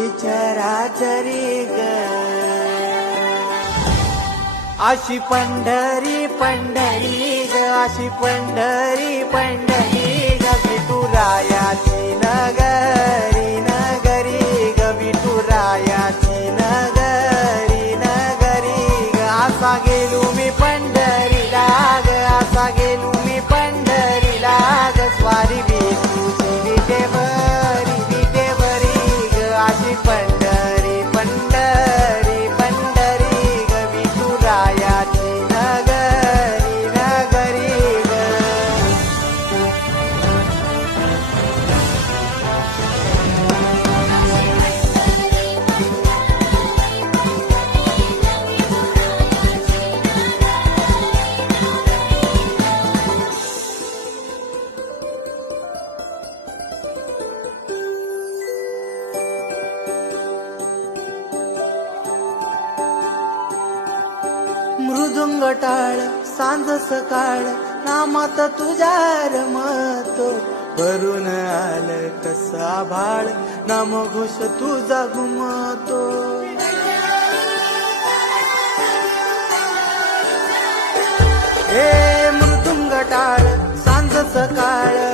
चराचरी ग अशी पंढरी पंढरी ग अशी पंढरी पंढरी ग विठुरायाची नगरी नगरी ग विठुरायाची नगरी नगरी ग असा गेलो मी पंढरीला ग असा गेलो मी पंढरीला ग स्वारी विठूची विटेवरी विटेवरी ग अशी पंढरी पंढरी पंढरी ग विठुरायाची नगरी नगरी ग मृदुंग टाळ सांज सकाळ नामात तुझ्या रमतो भरून आलं कसा भाळ नाम घोष तुझा घुमतो हे मृदुंग टाळ सांज सकाळ